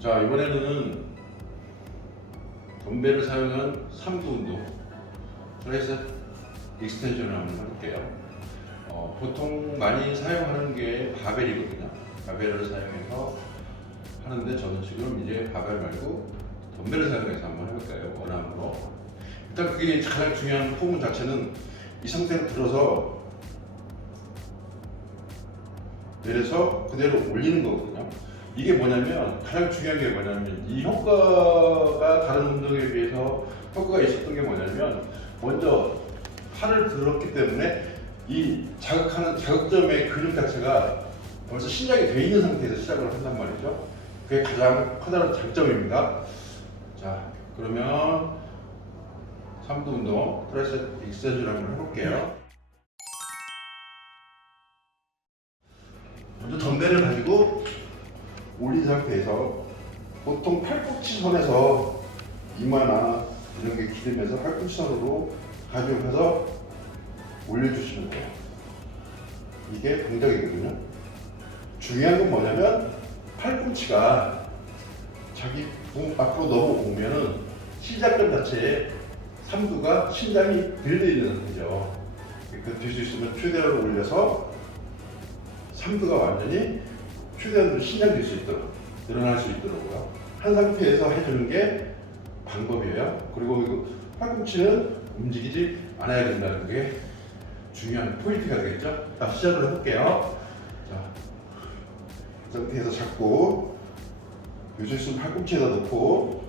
자 이번에는 덤벨을 사용한 3부 운동 트라이셉 익스텐션을 한번 해볼게요. 어, 보통 많이 사용하는 게 바벨이거든요. 바벨을 사용해서 하는데 저는 지금 이제 바벨 말고 덤벨을 사용해서 한번 해볼까요? 원암으로. 일단 그게 가장 중요한 포문 자체는 이 상태로 들어서 내려서 그대로 올리는 거거든요. 이게 뭐냐면 가장 중요한 게 뭐냐면 이 효과가 다른 운동에 비해서 효과가 있었던 게 뭐냐면 먼저 팔을 들었기 때문에 이 자극하는 자극점의 근육 자체가 벌써 신장이 돼 있는 상태에서 시작을 한단 말이죠. 그게 가장 커다란 장점입니다. 자, 그러면 3두 운동 트라이셉 익스텐션 한번 해볼게요. 상태에서 보통 팔꿈치 선에서 이마나 이런 게 기르면서 팔꿈치 선으로 가져가서 올려주시면 돼요. 이게 동작이거든요. 중요한 건 뭐냐면 팔꿈치가 자기 몸 앞으로 넘어오면은 시작점 자체에 삼두가 신장이 들려 있는 상태죠. 그될수 있으면 최대로 올려서 삼두가 완전히 최대한 신장될 수 있도록 늘어날 수 있도록요. 한 상태에서 해주는 게 방법이에요. 그리고 이거 팔꿈치는 움직이지 않아야 된다는 게 중요한 포인트가 되겠죠. 자, 시작을 해볼게요. 자, 이 상태에서 잡고 요즘 팔꿈치에다 놓고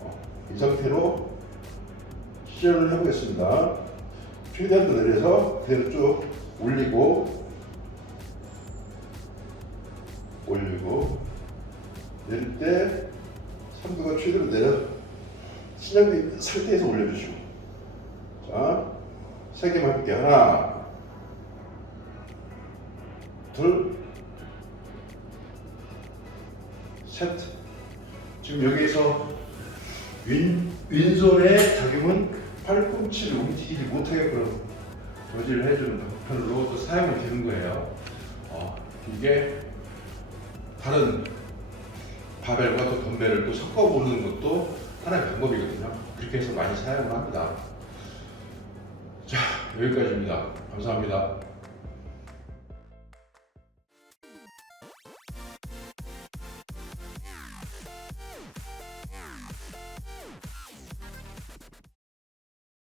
어, 이 상태로 시전을 해보겠습니다. 최대한 더 내려서 그대로 쭉 올리고 올리고 내릴 때 삼두가 최대로 내려 신장된 상태에서 올려주시고 자, 세 개만 해볼게요. 하나 둘 셋. 지금 여기에서 윈, 윈손의 작용은 팔꿈치를 움직이지 못하게끔 조지를 해주는 방편으로 또 사용이 되는 거예요. 어, 이게 다른 바벨과 또 덤벨을 또 섞어보는 것도 하나의 방법이거든요. 그렇게 해서 많이 사용을 합니다. 자, 여기까지입니다. 감사합니다.